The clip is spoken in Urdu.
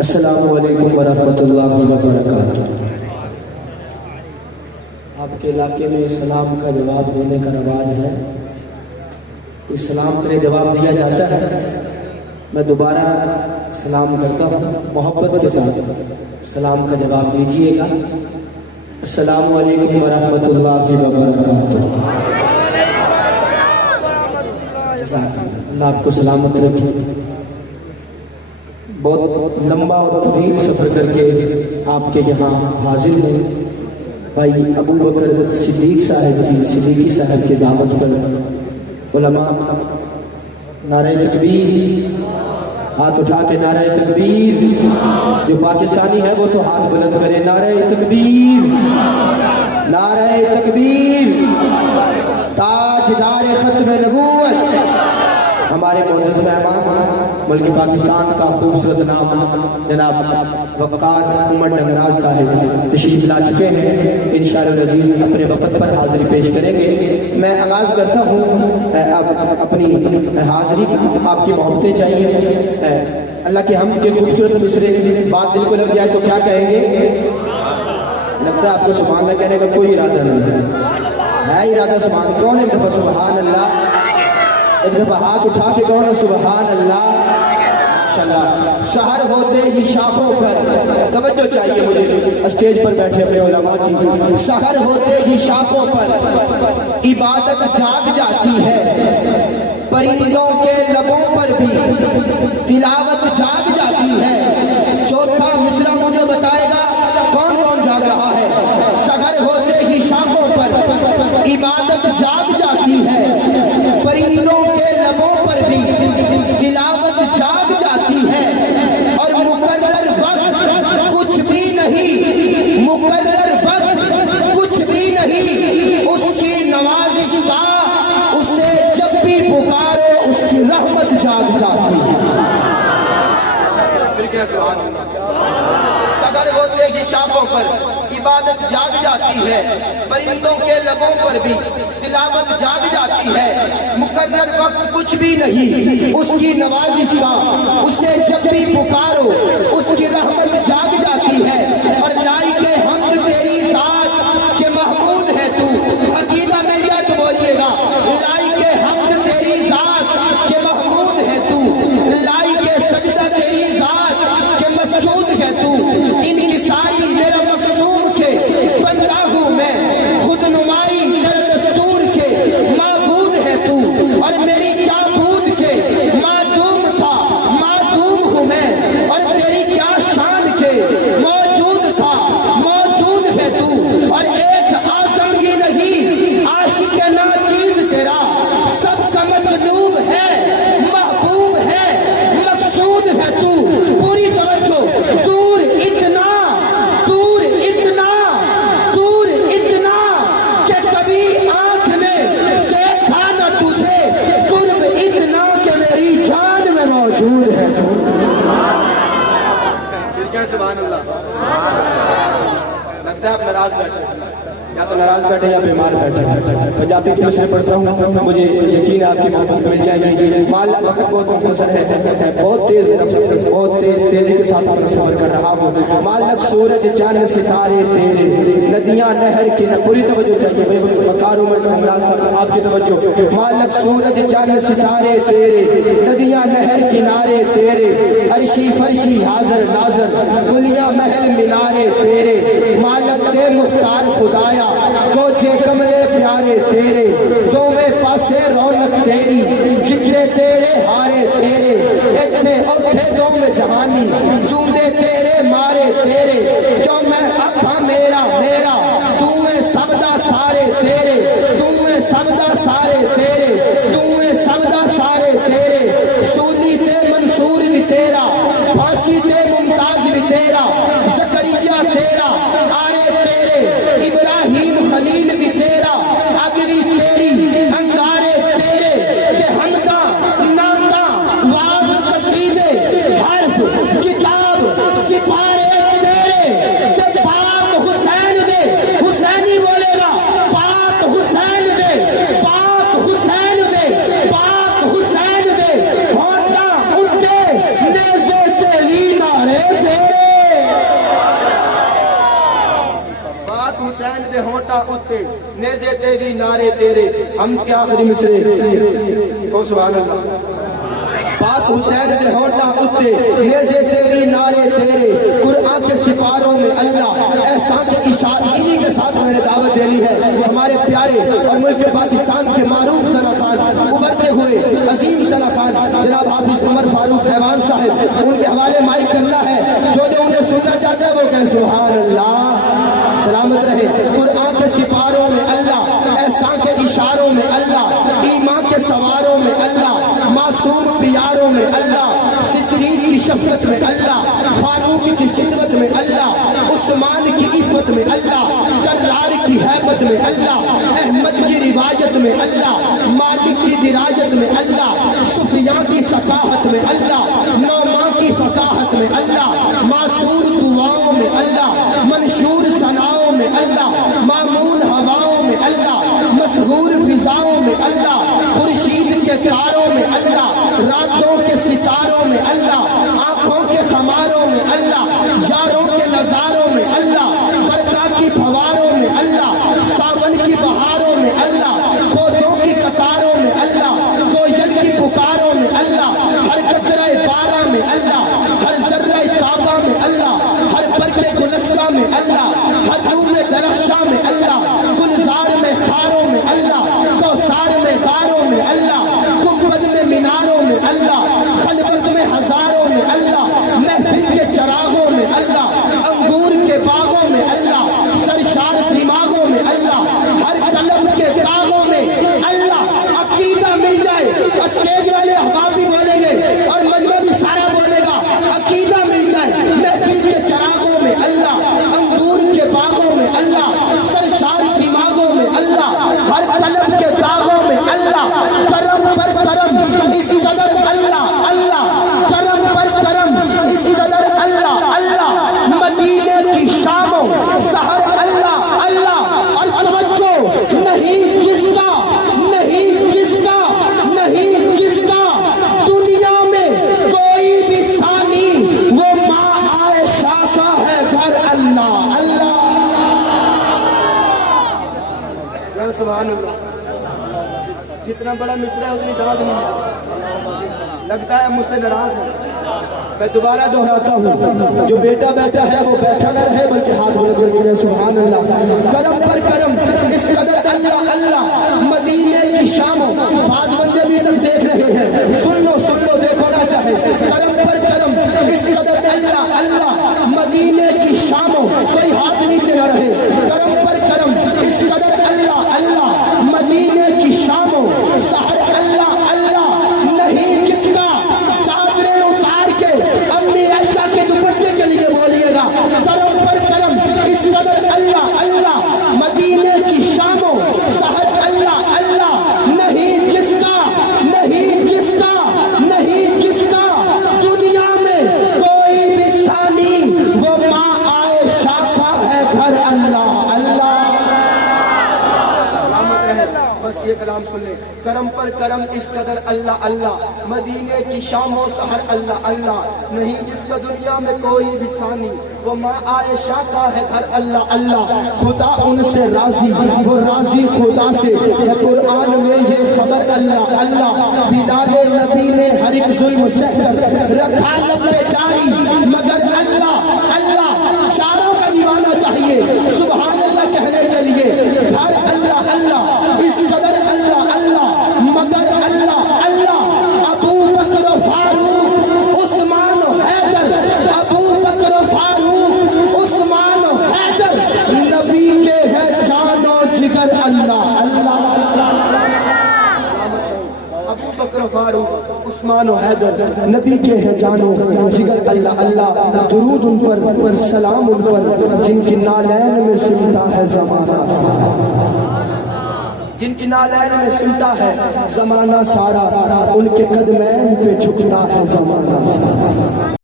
السلام علیکم ورحمۃ اللہ وبرکاتہ۔ آپ کے علاقے میں سلام کا جواب دینے کا رواج ہے، کوئی سلام کرے جواب دیا جاتا ہے؟ میں دوبارہ سلام کرتا ہوں، محبت کے ساتھ سلام کا جواب دیجیے گا۔ السلام علیکم ورحمۃ اللہ وبرکاتہ۔ اللہ آپ کو سلامت رکھے۔ بہت لمبا اور طویل سفر کر کے آپ کے یہاں حاضر ہیں۔ بھائی ابو بکر صدیق صاحب کی صدیقی صاحب کی دعوت پر علماء نعرہ تکبیر، ہاتھ اٹھا کے نعرہ تکبیر، جو پاکستانی ہے وہ تو ہاتھ بلند کرے، نعرہ تکبیر، نعرہ تکبیر، تاجدار ختم نبوت ہمارے معزز مہمان ملک پاکستان کا خوبصورت نام جناب وقار عمر ڈنگراز صاحب تشریف لا چکے ہیں، انشاءاللہ العزیز اپنے وقت پر حاضری پیش کریں گے۔ میں آغاز کرتا ہوں اپنی حاضری کی، آپ کی محبتیں چاہیے۔ اللہ کے حمد کے خوبصورت مصرے بات دل کو لگ جائے تو کیا کہیں گے؟ لگتا ہے آپ کو سبحان اللہ کہنے کا کوئی ارادہ نہیں ہے ارادہ سبحان کون ہے؟ سبحان اللہ، ایک دفعہ ہاتھ اٹھا کے کون ہے؟ سبحان اللہ۔ سحر ہوتے ہی شاخوں پر، توجہ چاہیے مجھے اسٹیج پر بیٹھے اپنے علماء کی، سحر ہوتے ہی شاخوں پر عبادت جاگ جاتی ہے، پرندوں کے لبوں پر بھی تلاوت جاگ جاتی ہے۔ چوتھا مصرع مجھے بتائے گا کون کون جاگ رہا ہے؟ سحر ہوتے ہی شاخوں پر عبادت جاگ جاتی ہے، پرندوں کے لبوں پر بھی تلاوت جاگ جاتی ہے، اور مقرر وقت کچھ بھی نہیں، مقرر وقت کچھ بھی نہیں، اس کی نوازش کا اسے جب بھی پکارو اس کی رحمت جاگ جاتی ہے۔ سحر ہوتے ہی شاخوں پر عبادت جاگ جاتی ہے، پرندوں کے لبوں پر بھی تلاوت جاگ جاتی ہے، مقرر وقت کچھ بھی نہیں، اس کی نوازش کا اسے جب بھی پکارو اس کی رحمت جاگ جاتی ہے۔ اور لائق حمد تیری ذات کہ محمود ہے تو، عقیدہ مل جائے تو بولیے گا، لائق حمد تیری ذات کہ محمود ہے تو، لائق سجدہ تیری ذات کہ مسجود ہے تو، ان کی ساری میرا مقصود کے بندہ ہوں میں، خود نمائی میرا دستور کے معبود ہے تو، اور میری کیا بود کے معدوم تھا معدوم ہوں میں، اور تیری کیا شان کے موجود تھا موجود ہے تو، اور ایک آسم ہی نہیں عاشق ناچیز تیرا، سب کا مطلوب ہے محبوب ہے مقصود ہے تو۔ پوری توجہ، دور اتنا دور اتنا دور اتنا کہ کبھی آنکھ نے دیکھا نہ تجھے، قرب اتنا کہ میری جان میں موجود ہے تو۔ پھر کیا سبحان اللہ؟ لگتا ہے آپ ناراض بیٹھے، یا تو ناراض بیٹھے یا بیمار بیٹھے۔ پنجابی کے مصرے پڑھتا ہوں، مجھے یقین ہے آپ کی محبت مل جائے گی۔ مال وقت بہت مختصر ہے، بہت تیز بہت تیزی کے ساتھ میں سفر کر رہا ہوں۔ مالک سورج چاند ستارے تیرے، ندیاں نہر کے پوری توجہ چاہیے، وقار عمر ڈنگراز صاحب آپ کی توجہ۔ مالک سورج چاند ستارے تیرے، ندیاں نہر کنارے تیرے، عرشی فرشی حاضر ناظر، گلیاں محل مینارے تیرے، مالک تے مختار خدایا کوچے کملے پیارے تیرے، دو میں پاسے رونق تیری، جتنے تیرے ہارے تیرے، اتنے اٹھے دو میں جہانی، چوندے تیرے مارے تیرے، جو میں اکھا میرا میرا، تو میں سبدہ سارے تیرے، تو میں سبدہ سارے تیرے، تو میں سبدہ سارے تیرے، سولی تے منصور بھی تیرا، پھانسی تے ممتاز بھی تیرا، زکریا تیرا، آرے تیرے، ابراہیم خلیل بھی تیرا، اگری تیری، انگارے تیرے، کہ حمدہ ناتا واز قصیدے حرف اتے نیزے تیری نعرے تیرے ہم کیا آخری مصرے کو سبحان اللہ پاک حسین دے ہوتا اتے نیزے تیری نعرے تیرے قرآن کے سفاروں میں اللہ احسان کے اشارے انہی کے ساتھ میں نے دعوت دینی ہے ہمارے پیارے اور ملک پاکستان کے معروف ثنا خان ابھرتے ہوئے عظیم ثنا خان جناب حافظ عمر فاروق ایوان صاحب ان کے حوالے مائک کرنا ہے جو انہیں سننا چاہتا ہے وہ کہیں سبحان اللہ سلامت رہے قرآن کے سفاروں میں اللہ احسان کے اشاروں میں اللہ ایمان کے سواروں میں اللہ معصوم پیاروں میں اللہ سترین کی شفقت میں اللہ فاروق کی صدمت میں اللہ عثمان کی عفت میں اللہ کرار کی حیبت میں اللہ احمد کی روایت میں اللہ مالک کی دراجت میں اللہ سفیان کی ثقافت میں اللہ نعمان کی فقاہت میں اللہ معصور دعاؤں میں اللہ منشور ثناؤں میں اللہ معمول ہواؤں میں اللہ مسحور فضاؤں میں اللہ خورشید کے تاروں میں اللہ راتوں کے ستاروں میں اللہ آنکھوں کے خماروں میں اللہ یاروں کے نظاروں میں اللہ برکا کی فواروں میں اللہ ساون کی بہاروں میں اللہ پودوں کی قطاروں میں اللہ کوئل کی پکاروں میں اللہ ہر قطرہ بارہ میں اللہ ہر ذرہ تابہ میں اللہ ہر برگ گلستہ میں اللہ ہر دھوم درخشاں میں اللہ گلزار میں خاروں میں اللہ کوثار میں غاروں میں اللہ گنبد میں میناروں میں اللہ خلوت میں ہزاروں میں اللہ محفل کے چراغوں میں اللہ انگور کے باغوں میں اللہ سرشار دماغوں میں اللہ ہر قلم کے داغوں میں اللہ عقیدہ مل جائے اسٹیج والے احباب بھی بولیں گے اور مجمع بھی سارا بولے گا عقیدہ مل جائے محفل کے چراغوں میں اللہ انگور کے باغوں میں اللہ سرشار دماغوں میں اللہ ہر قلم کے داغوں میں اللہ کرم پر کرم اسی قدر اللہ اللہ کرم پر کرم اسی قدر اللہ اللہ مدینے کی شاموں سحر اللہ اللہ اور توجہ نہیں جس کا نہیں جس کا نہیں جس کا دنیا میں کوئی بھی ثانی وہ ماں عائشہ کا ہے گھر اللہ اللہ سبحان اللہ جتنا بڑا مصرع ہے اتنی داد نہیں ہے لگتا ہے مجھ سے ناراض ہے میں دوبارہ دہراتا ہوں جو بیٹا بیٹھا ہے وہ بیٹھا نہ رہے بلکہ ہاتھ بلند کرے سبحان اللہ کرم پر کرم اس قدر اللہ اللہ مدینے کی شاموں بعض بندے بھی تک دیکھ رہے ہیں سن لو دیکھو نہ چاہے کرم پر کرم اس قدر اللہ اللہ مدینے کی شاموں کوئی ہاتھ نیچے نہ رہے کرم پر کرم اس قدر اللہ اللہ مدینے کی شاموں سحر اللہ اللہ نہیں جس کا چادریں اتار کے امی عائشہ کے دوپٹے کے لیے بولیے گا کرم پر کرم اس قدر اللہ اللہ مدینے کی شاموں سحر اللہ اللہ نہیں جس کا نہیں جس کا نہیں جس کا دنیا میں کوئی بھی ثانی وہ ماں عائشہ کا ہے گھر اللہ اللہ بس یہ کلام سن لیں کرم پر کرم اس قدر اللہ اللہ مدینے کی شام و سحر اللہ اللہ نہیں جس کا دنیا میں کوئی بھی ثانی وہ ماں عائشہ کا ہے گھر اللہ اللہ خدا ان سے راضی وہ راضی خدا سے ہے قرآن میں یہ خبر اللہ اللہ بلال نبی نے ہر ایک ظلم سہ کر رکھا لب پہ جاری مگر اللہ اللہ چاروں کا دیوانہ چاہیے سبحان اللہ کہنے کے لیے ہر اللہ اللہ اس قدر اللہ اللہ مگر اللہ اللہ ابو بکر و فاروق عثمان و حیدر ابو بکر و فاروق عثمان و حیدر نبی کے ہے جان و جگر اللہ اللہ ابو بکر و فاروق عثمان و حیدر نبی کے ہے جان و جگر اللہ اللہ درود ان پر سلام ان پر جن کی نالین میں سمتا ہے زمانہ جن کی نالین میں سنتا ہے زمانہ سارا ان کے قدمین پہ جھکتا ہے زمانہ سارا